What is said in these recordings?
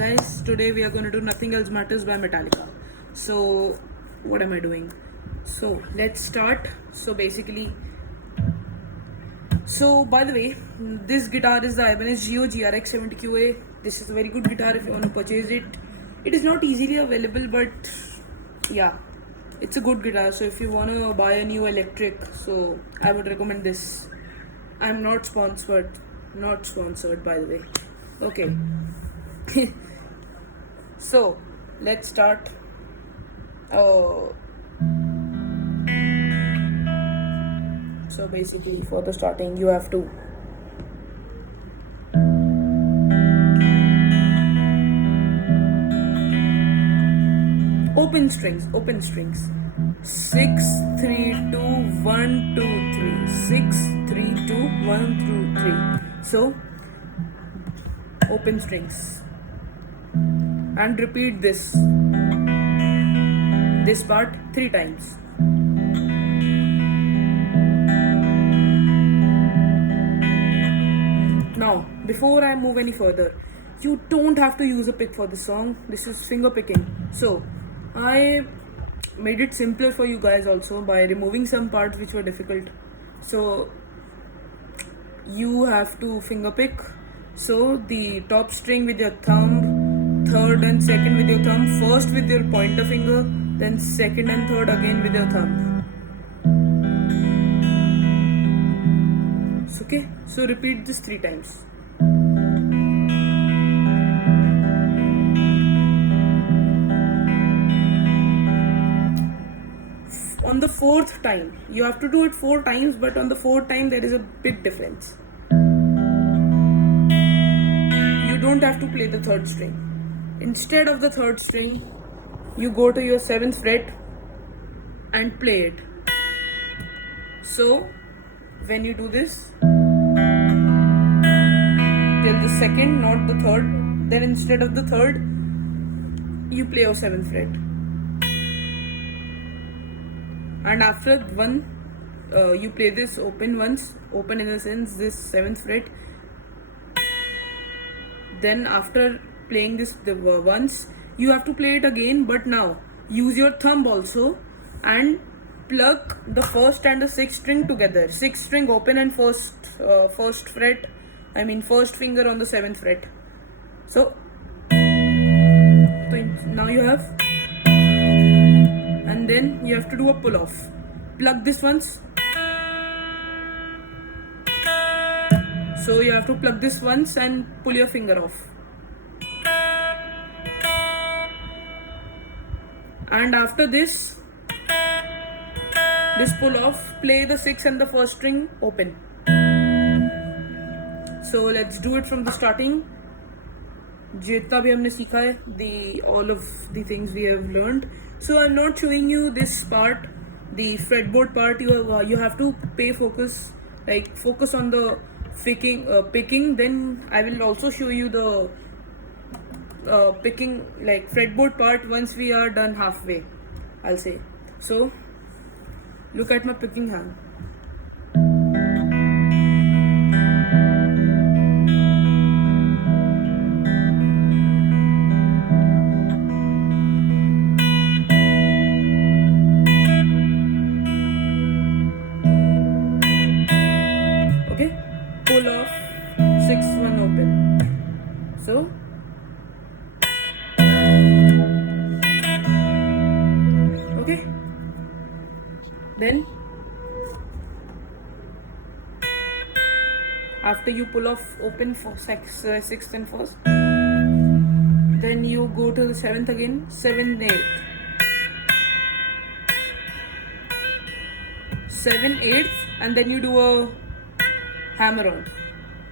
guys, today we are going to do Nothing Else Matters by Metallica. So, what am I doing? So, let's start. By the way, this guitar is the Ibanez Geo GRX 70QA. This is a very good guitar if you want to purchase it. It is not easily available, but yeah, it's a good guitar. So, if you want to buy a new electric, so I would recommend this. I'm not sponsored by the way. Okay. So let's start. So basically, for the starting, you have to open strings. 6 3 2 1 2 3. 6 3 2 1 2 3. So open strings and repeat this part 3 times. Now, before I move any further, you don't have to use a pick for this song. This is finger picking. So I made it simpler for you guys also by removing some parts which were difficult. So you have to finger pick. So the top string with your thumb, third and second with your thumb, first with your pointer finger, then second and third again with your thumb. Okay, so repeat this 3 times. On the 4th time, you have to do it 4 times, but on the 4th time there is a big difference. You don't have to play the 3rd string. Instead of the 3rd string, you go to your 7th fret and play it. So when you do this till the 2nd, not the 3rd, then instead of the 3rd, you play your 7th fret. And after one, you play this open once, open in the sense this 7th fret. Then after playing this once, you have to play it again, but now use your thumb also and plug the 1st and the 6th string together. 6th string open and first finger on the 7th fret. So now you have, and then you have to do a pull off. Plug this once. So you have to plug this once and pull your finger off. And after this pull off, play the 6th and the 1st string open. So let's do it from the starting. जितना भी हमने सीखा है, all of the things we have learned. So I'm not showing you this part, the fretboard part. You have to focus on the picking. Then I will also show you the picking, like fretboard part, once we are done halfway, I'll say. So look at my picking hand. Okay, pull off, 6th one open. So okay, then after you pull off open for 6th and 1st, then you go to the 7th again, 7th, 8th, 7th, 8th, and then you do a hammer on.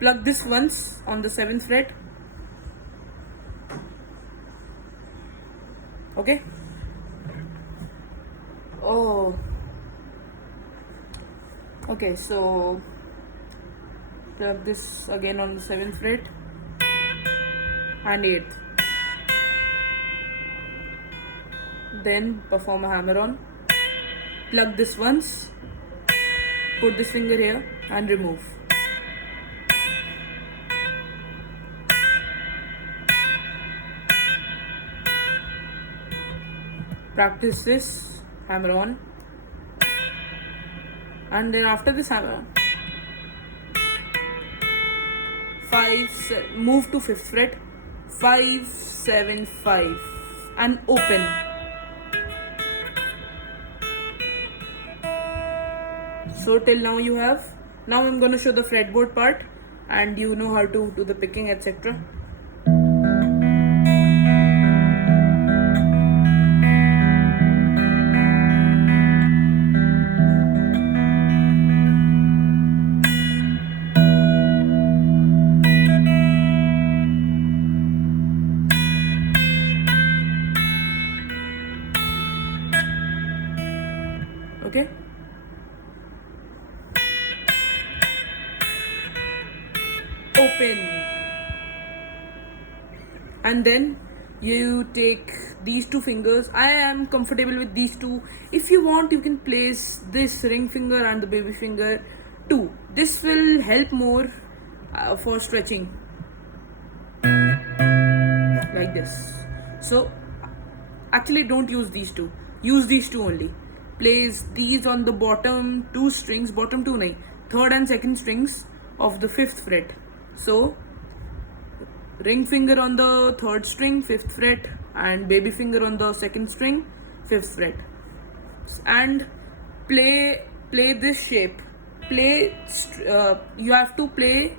Plug this once on the 7th fret. Okay. Oh. Okay, so plug this again on the 7th fret and 8th. Then perform a hammer on. Plug this once. Put this finger here and remove. practice this, hammer on, and then after this hammer on. 5, move to 5th fret, 5, 7, 5, and open. So till now you have. Now I'm going to show the fretboard part, and you know how to do the picking, etc. Okay. Open. And then you take these two fingers. I am comfortable with these two. If you want, you can place this ring finger and the baby finger too. This will help more for stretching. Like this. So actually don't use these two. Use these two only. Place these on the bottom two strings, bottom two nahi, third and second strings of the 5th fret. So ring finger on the 3rd string, 5th fret, and baby finger on the 2nd string, 5th fret, and play this shape. You have to play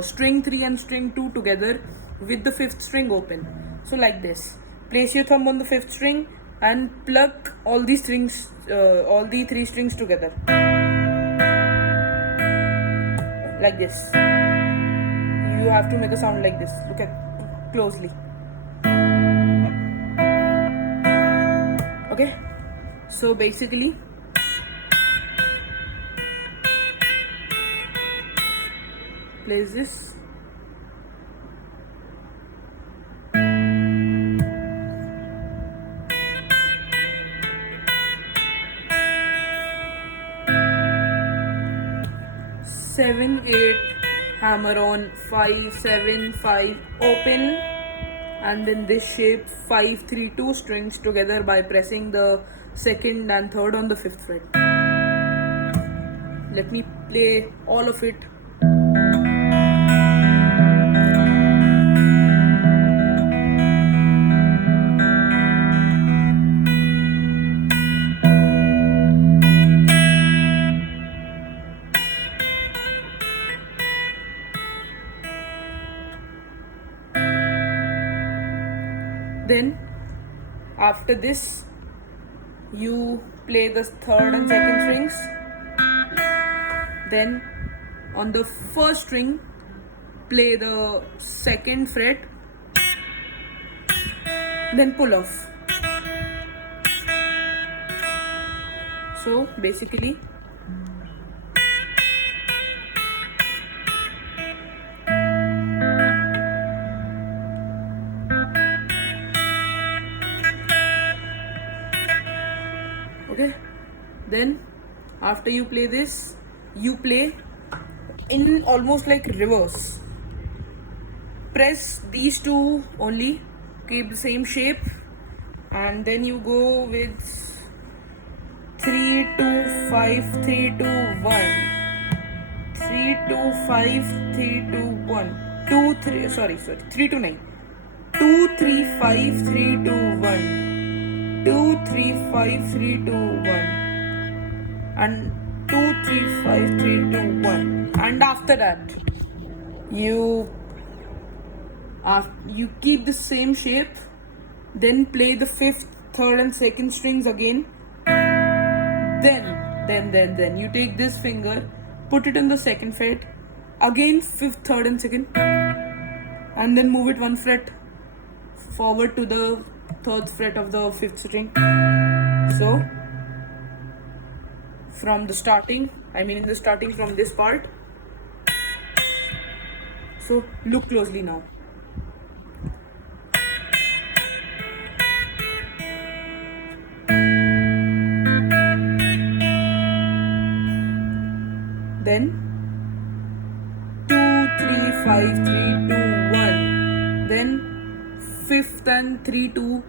string 3 and string 2 together with the 5th string open. So like this. Place your thumb on the 5th string and pluck all these strings, all the 3 strings together. Like this. You have to make a sound like this. Look at closely. Okay. So basically, place this. Seven, 8, hammer on, 5, 7, 5, open, and then this shape 5, 3, 2 strings together by pressing the 2nd and 3rd on the 5th fret. Let me play all of it. Then after this you play the 3rd and 2nd strings. Then on the 1st string play the 2nd fret, then pull off. So basically okay. Then after you play this, you play in almost like reverse. Press these two only, keep the same shape, and then you go with 3, 2, 5, 3, 2, 1, 3, 2, 5, 3, 2, 1, 2, 3, sorry, 3, 2, 9, 2, 3, 5, 3, 2, 1, 2, 3, 5, 3, 2, 1, and 2, 3, 5, 3, 2, 1. And after that, you keep the same shape, then play the 5th, 3rd and 2nd strings again. Then you take this finger, put it in the 2nd fret, again 5th, 3rd and 2nd, and then move it 1 fret forward to the 3rd fret of the 5th string. So from the starting, from this part. So look closely now. Then 2, 3, 5, 3, 2, 1. Then 5th and 3, 2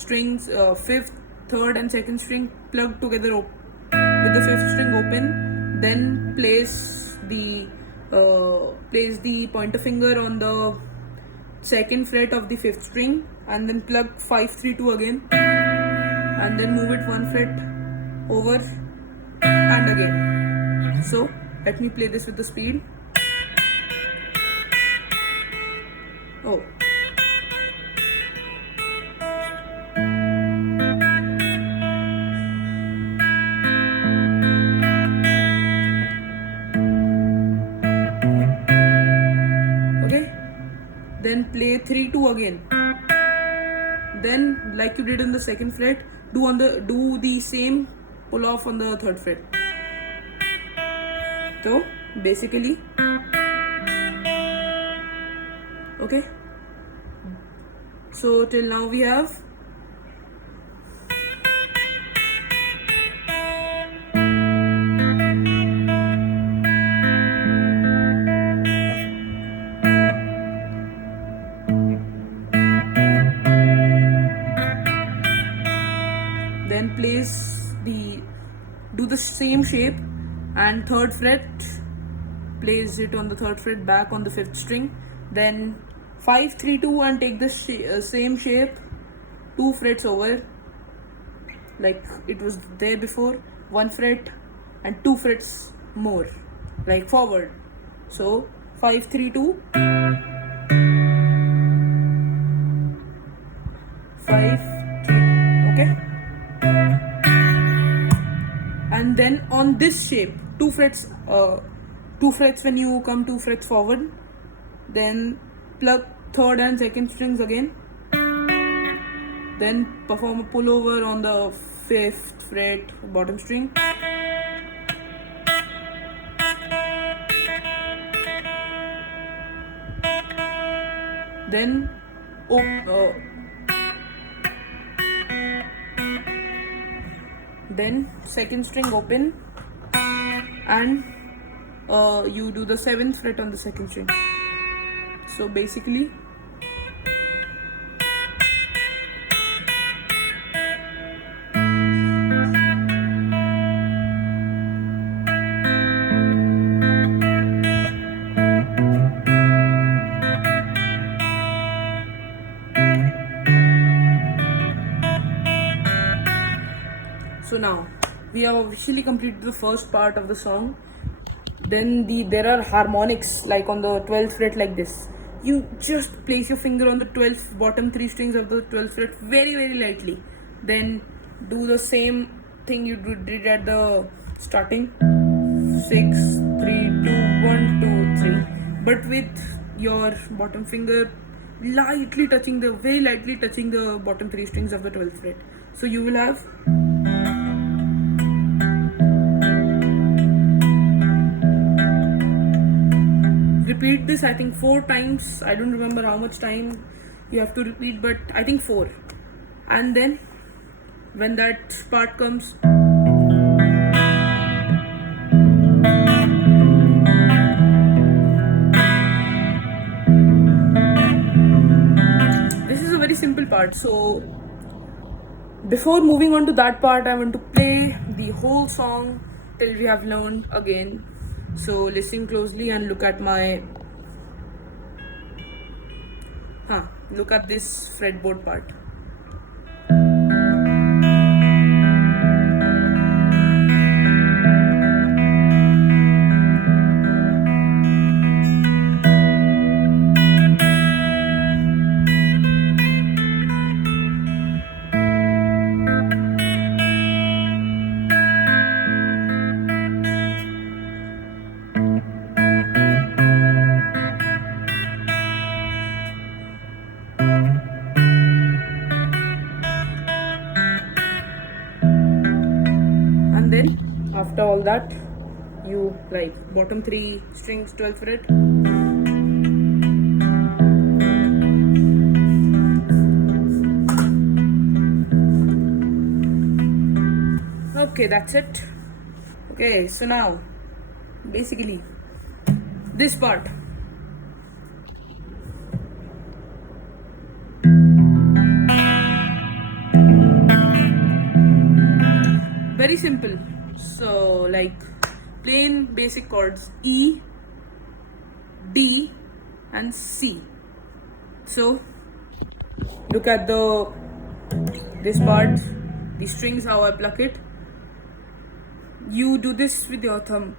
strings, fifth, third, and second string plugged together with the fifth string open. Then place the pointer finger on the second fret of the fifth string, and then plug 5, 3, 2 again, and then move it one fret over and again. So let me play this with the speed. Oh. Okay. Then play 3, 2 again. Then, like you did on the second fret, do the same pull off on the third fret. So basically, okay. So till now we have then do the same shape, and third fret, place it on the third fret back on the fifth string, then 5, 3, 2 and take the same shape 2 frets over like it was there before, 1 fret and 2 frets more like forward. So 5, 3, 2, 5, 3, okay. And then on this shape, 2 frets when you come 2 frets forward, then plug third and second strings again, then perform a pullover on the 5th fret bottom string, then then second string open, and you do the 7th fret on the second string. So basically, so now we have officially completed the first part of the song. Then there are harmonics like on the 12th fret like this. You just place your finger on the 12th bottom 3 strings of the 12th fret very very lightly. Then do the same thing you did at the starting. 6, 3, 2, 1, 2, 3. But with your bottom finger very lightly touching the bottom 3 strings of the 12th fret. So you will have repeat this I think 4 times. I don't remember how much time you have to repeat, but I think 4. And then when that part comes, this is a very simple part. So before moving on to that part, I want to play the whole song till we have learned again. So listen closely and look at this fretboard part. And then after all that, you like bottom 3 strings 12th fret, okay, that's it. Okay, so now basically this part. Very simple. So, like plain basic chords E, D, and C. So, look at this part, the strings, how I pluck it. You do this with your thumb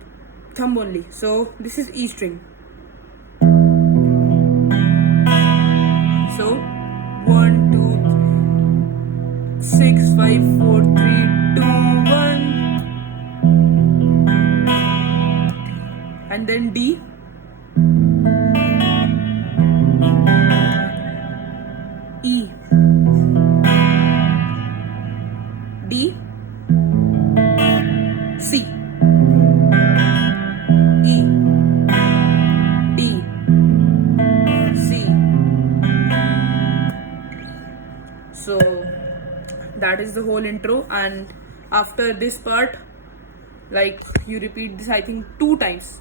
only. So, this is E string. So, 1, 2, 6, 5, 4, 3, 2, 1. And then D. E. D. C. E. D. C. So that is the whole intro, and after this part, like, you repeat this I think 2 times.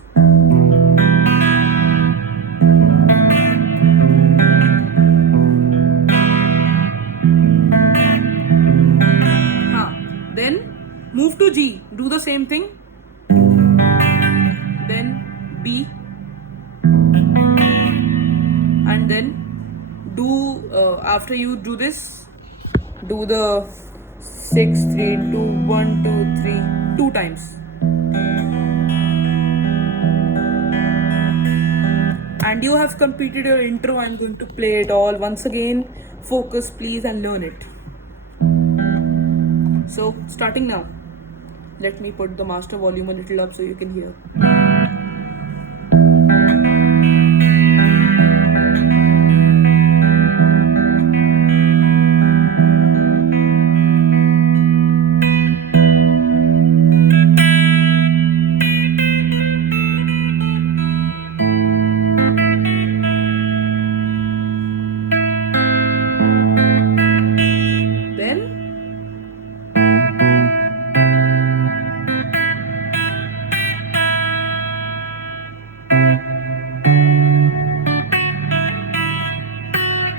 Then move to G, do the same thing, then B, and then do after you do this, do the 6, 3, 2, 1, 2, 3 2 times. And you have completed your intro. I'm going to play it all once again. Focus please and learn it. So, starting now. Let me put the master volume a little up so you can hear.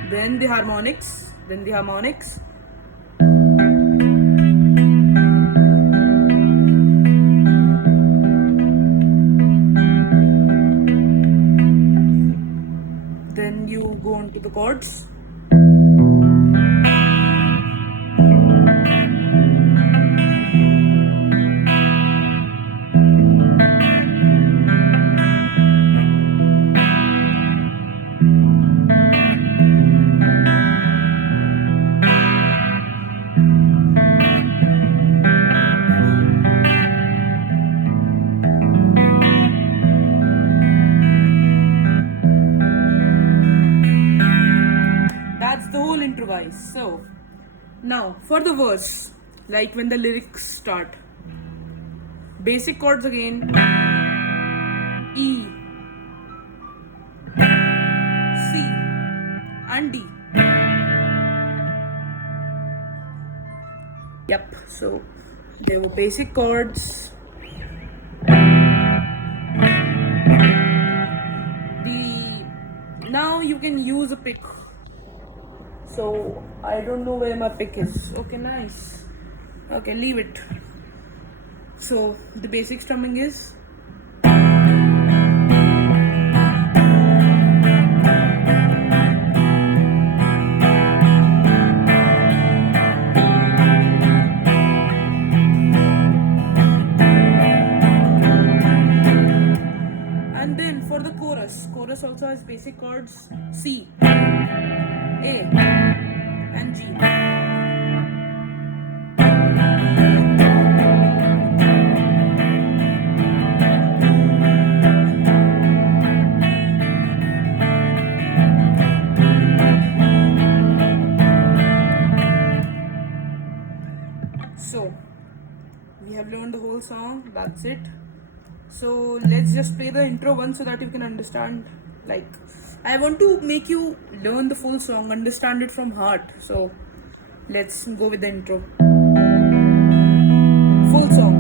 Then the harmonics, then you go on to the chords. That's the whole intro, guys. So now for the verse, like when the lyrics start, basic chords again: E, C, and D. Yep, so there were basic chords. Now you can use a pick. So I don't know where my pick is. Okay, nice. Okay, leave it. So the basic strumming is chorus also has basic chords C, A, and G. So we have learned the whole song, that's it. So let's just play the intro once so that you can understand. Like, I want to make you learn the full song, understand it from heart. So let's go with the intro. Full song.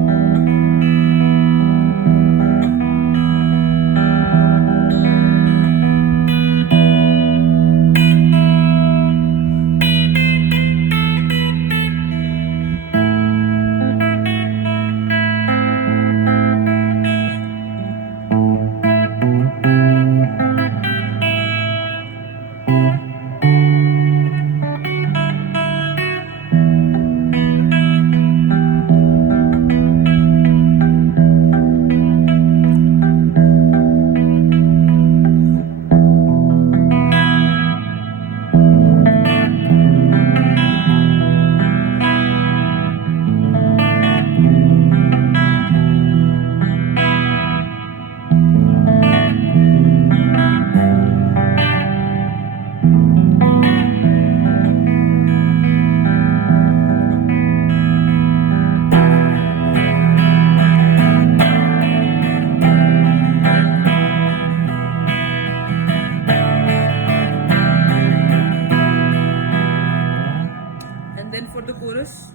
chorus.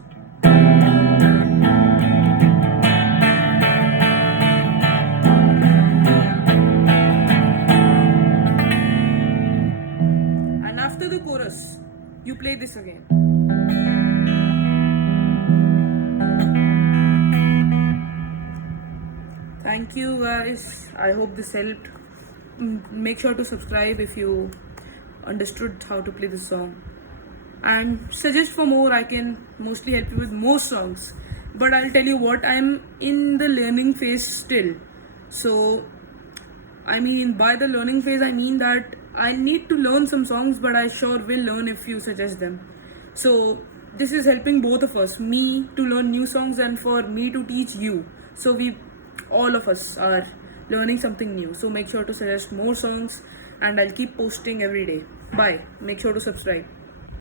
And after the chorus, you play this again. Thank you guys. I hope this helped. Make sure to subscribe if you understood how to play this song. And suggest for more. I can mostly help you with more songs. But I'll tell you what, I'm in the learning phase still. So, I mean, by the learning phase, I mean that I need to learn some songs, but I sure will learn if you suggest them. So, this is helping both of us, me to learn new songs and for me to teach you. So, all of us are learning something new. So, make sure to suggest more songs and I'll keep posting every day. Bye. Make sure to subscribe.